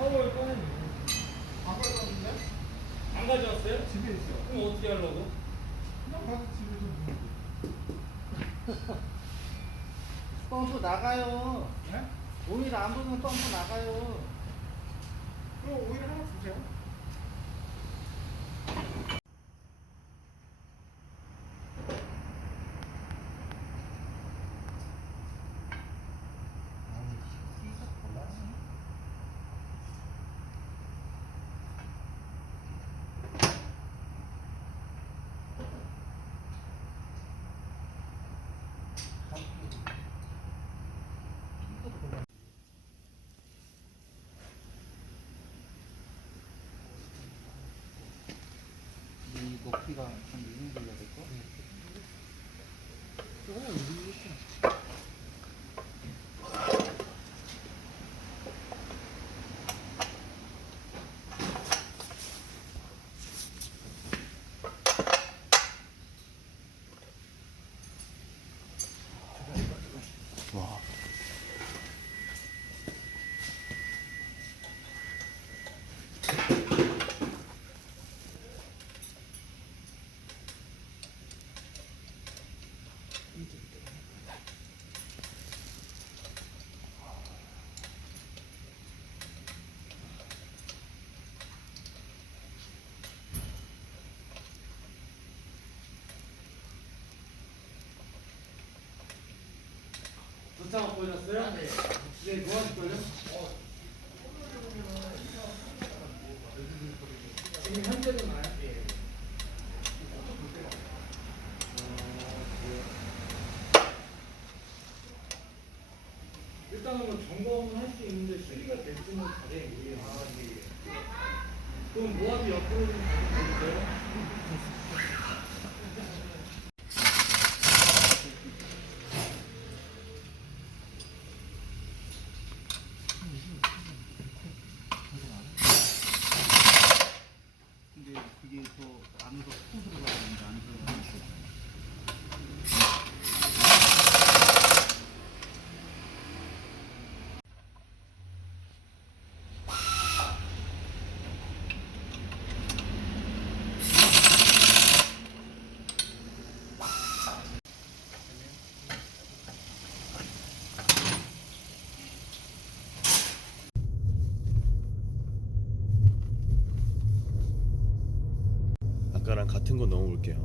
타월 꺼내면 안 가져왔는데? 안 가져왔어요? 집에 있어. 그럼 어떻게 하려고? 그냥 가서 집에서 펌프 나가요. 네? 오일 안 부으면 펌프 나가요. 그럼 오일 하나 주세요. 이 높이가 한 2인 걸려야 될 거? 와. 부탁 보셨어요? 네. 네, 뭐 하실 거예요? 지금 현재도 나요? 예. 일단은 뭐 점검은 할 수 있는데 수리가 될지는 자세히 모르겠어요. 아, 예. 그럼 모압이 옆으로 좀 가주세요. 근데 그게 더 안으로 푹 들어가야 되는데 안 들어가요. 아까랑 같은 거 넣어볼게요.